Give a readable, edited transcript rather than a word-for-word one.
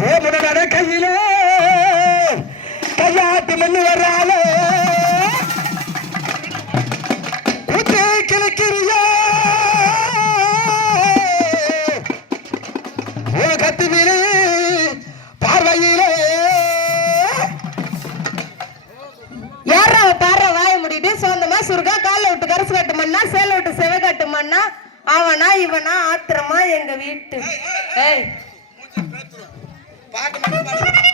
ஓமுட கையிலே கையாட்டு மண்ணு வர்றாளே குத்தி கிழக்கிறியா கத்துவிலே பார்வையிலே யாரா பாடுற வாய முடிட்டு சொந்தமா சுருக்கா கால விட்டு கரசு கட்டு மண்ணா சேல விட்டு செவ கட்டு மண்ணா அவனா இவனா ஆத்திரமா எங்க வீட்டு பாட்டு